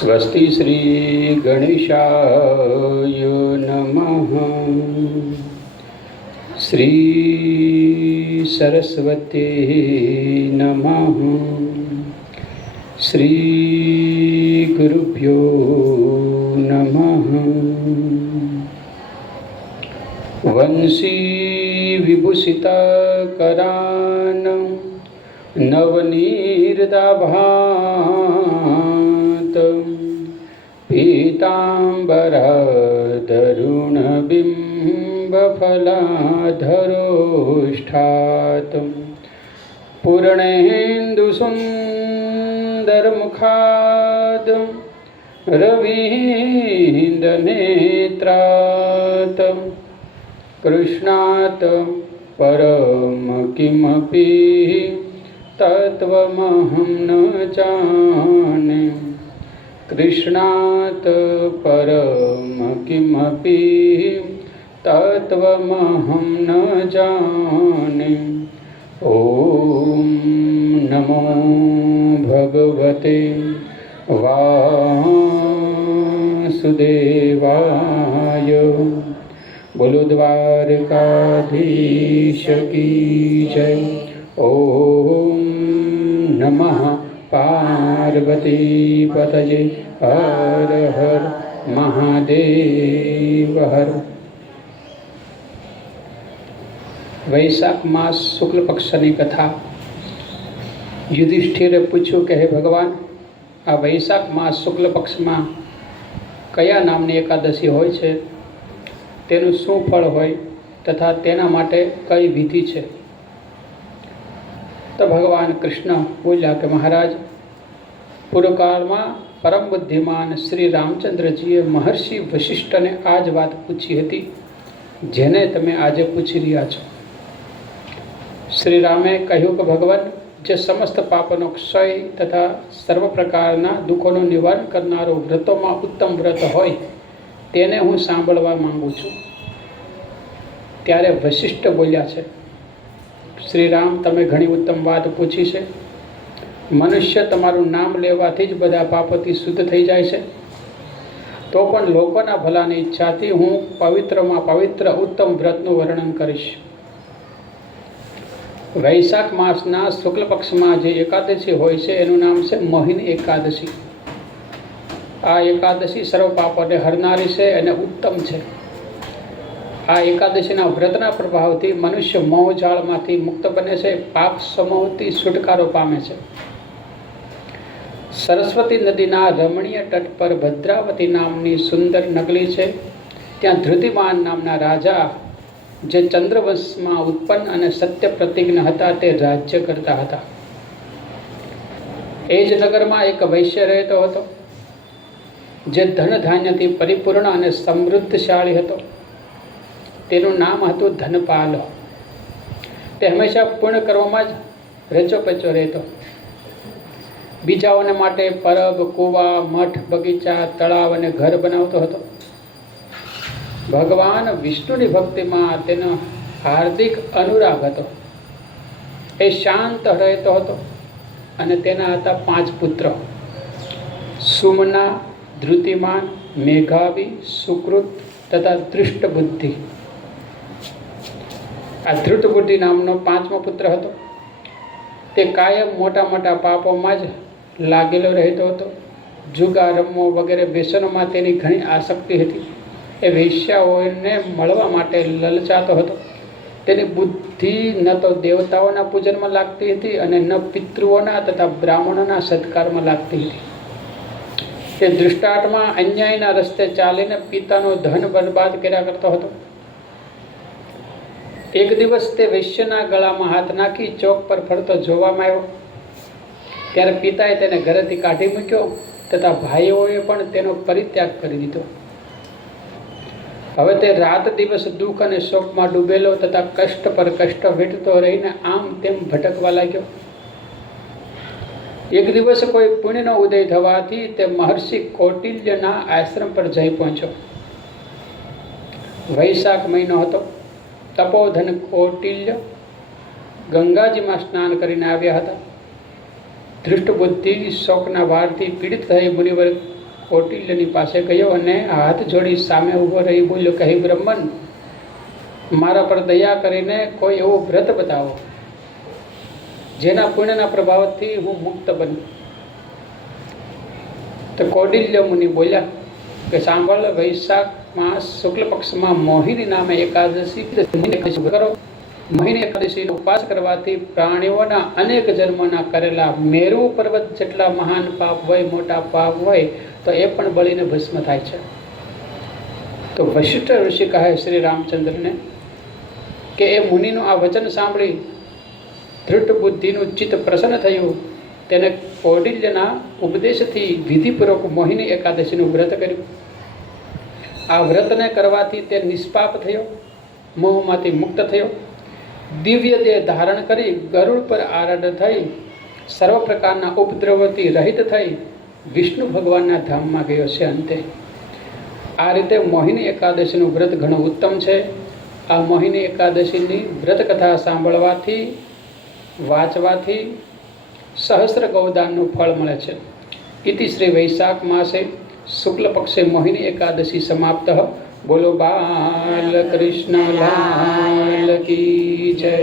स्वस्ति श्री गणेशाय नमः। श्री सरस्वती नमः। श्री गुरुभ्यो नमः। वंशी विभूषितकरान् नवनीरदाभात् पीताम्बरधरुणबिम्बफलाधरोष्ठात् पूर्णेन्दुसुन्दरमुखाद् रवीन्द्रनेत्रात् कृष्णात् परम किमपि तत्त्वमहं न जाने। कृष्णात् परम किमपि तत्त्वमहं न जाने। ॐ नमो भगवते वासुदेवाय। बोलो द्वारकाधीश की जय। ओम नमः पार्वती पतये हर हर महादेव हर। વૈશાખ માસ શુક્લ પક્ષની કથા। યુધિષ્ઠિરે પૂછ્યું કે હે ભગવાન, આ વૈશાખ માસ શુક્લ પક્ષમાં કયા નામની એકાદશી હોય છે, તેનું શું ફળ હોય તથા તેના માટે કઈ વિધિ છે? તો ભગવાન કૃષ્ણ બોલ્યા કે મહારાજ, પૂર્વકાળમાં પરમ બુદ્ધિમાન શ્રી રામચંદ્રજીએ મહર્ષિ વશિષ્ઠને આ જ વાત પૂછી હતી, જેને તમે આજે પૂછી રહ્યા છો। શ્રી રામે કહ્યું કે ભગવાન, જે સમસ્ત પાપનો ક્ષય તથા સર્વ પ્રકારના દુઃખોનું નિવારણ કરનારો વ્રતોમાં ઉત્તમ વ્રત હોય તેને હું સાંભળવા માંગુ છું। ત્યારે વશિષ્ઠ બોલ્યા છે, શ્રી રામ, તમે ઘણી ઉત્તમ વાત પૂછી છે। મનુષ્ય તમારું નામ લેવાથી જ બધા પાપોથી શુદ્ધ થઈ જાય છે, તો પણ લોકોના ભલાની ઈચ્છાથી હું પવિત્રમાં પવિત્ર ઉત્તમ વ્રતનું વર્ણન કરીશ। વૈશાખ માસના શુક્લ પક્ષમાં જે એકાદશી હોય છે એનું નામ છે મોહિની એકાદશી। આ એકાદશી સર્વ પાપોને હરનારી છે અને ઉત્તમ છે। આ એકાદશીના વ્રતના પ્રભાવથી મનુષ્ય મોહજાળમાંથી મુક્ત બને છે, પાપ સમૂહથી છુટકારો પામે છે। સરસ્વતી નદીના રમણીય તટ પર ભદ્રાવતી નામની સુંદર નગરી છે। ત્યાં ધૃતિમાન નામના રાજા, જે ચંદ્રવંશમાં ઉત્પન્ન અને સત્ય પ્રતિજ્ઞ હતા, તે રાજ્ય કરતા હતા। એ જ નગરમાં એક વૈશ્ય રહેતો હતો, જે ધન ધાન્યથી પરિપૂર્ણ અને સમૃદ્ધશાળી હતો। તેનું નામ હતું ધનપાલ। તે હંમેશા પૂર્ણ કરવામાં જ રચોપચો રહેતો। બીજાઓને માટે પરબ, કૂવા, મઠ, બગીચા, તળાવ અને ઘર બનાવતો હતો। ભગવાન વિષ્ણુની ભક્તિમાં તેનો હાર્દિક અનુરાગ હતો। એ શાંત રહેતો હતો અને તેના હતા 5 પુત્ર: સુમના, ધૃતિમાન, મેઘાવી, સુકૃત તથા દૃષ્ટબુદ્ધિ। આ ધૃતબુદ્ધિ નામનો 5મો પુત્ર હતો। તે કાયમ મોટા મોટા પાપોમાં જ લાગેલો રહેતો હતો। જુગાર રમવો વગેરે વ્યસનોમાં તેની ઘણી આસક્તિ હતી। એ વેશ્યાઓને મળવા માટે લલચાતો હતો। તેની બુદ્ધિ ન તો દેવતાઓના પૂજનમાં લાગતી હતી અને ન પિતૃઓના તથા બ્રાહ્મણોના સત્કારમાં લાગતી હતી। તે દૃષ્ટાંતમાં અન્યાયના રસ્તે ચાલીને પિતાનું ધન બરબાદ કર્યા કરતો હતો। એક દિવસ તે વૈશ્યના ગળામાં હાથ નાખી ચોક પર ફરતો જોવામાં આવ્યો। ત્યારે પિતાએ તેને ઘરેથી કાઢી મૂક્યો તથા ભાઈઓએ પણ તેનો પરિત્યાગ કરી દીધો। હવે તે રાત દિવસ દુઃખ અને શોકમાં ડૂબેલો તથા કષ્ટ પર કષ્ટ વેઠતો રહીને આમ તેમ ભટકવા લાગ્યો। એક દિવસ કોઈ પુણ્યનો ઉદય થવાથી તે મહર્ષિ કૌટિલ્યના આશ્રમ પર જઈ પહોંચ્યો। વૈશાખ મહિનો હતો। તપોધન કૌટિલ્ય ગંગાજીમાં સ્નાન કરીને આવ્યા હતા। ધૃષ્ટ બુદ્ધિ શોકના ભારથી પીડિત થઈ મુનિવર કૌટિલ્યની પાસે ગયો અને હાથ જોડી સામે ઊભો રહી બોલ્યો કે હે બ્રહ્મન, મારા પર દયા કરીને કોઈ એવો વ્રત બતાવો જેના પુણ્યના પ્રભાવથી હું મુક્ત બનું. તો કૌટિલ્ય મુનિ બોલ્યા કે સાંભળ, વૈશાખ માસ શુક્લ પક્ષમાં મોહિની નામે એકાદશી કરો. મોહિની એકાદશીનો ઉપવાસ કરવાથી પ્રાણીઓના અનેક જન્મોના કરેલા મેરુ પર્વત જેટલા મહાન પાપ હોય, મોટા પાપ હોય, તો એ પણ બળીને ભસ્મ થાય છે. તો વશિષ્ઠ ઋષિ કહે શ્રી રામચંદ્રને કે એ મુનિનું આ વચન સાંભળી ધૃઢ બુદ્ધિનું ચિત્ત પ્રસન્ન થયું. તેને કૌટિલ્યના ઉપદેશથી વિધિપૂર્વક મોહિની એકાદશીનું વ્રત કર્યું. આ વ્રતને કરવાથી તે નિષ્પાપ થયો, મોહમાંથી મુક્ત થયો, દિવ્ય દેહ ધારણ કરી ગરુડ પર આરૂઢ થઈ સર્વ પ્રકારના ઉપદ્રવથી રહિત થઈ વિષ્ણુ ભગવાનના ધામમાં ગયો છે. અંતે આ રીતે મોહિની એકાદશીનું વ્રત ઘણું ઉત્તમ છે. આ મોહિની એકાદશીની વ્રત કથા સાંભળવાથી, વાંચવાથી સહસ્ર ગૌદાનનું ફળ મળે છે. ઇતિ શ્રી વૈશાખ માસે શુક્લ પક્ષે મોહિની એકાદશી સમાપ્ત. બોલો બાલ કૃષ્ણ લાલ કી જય.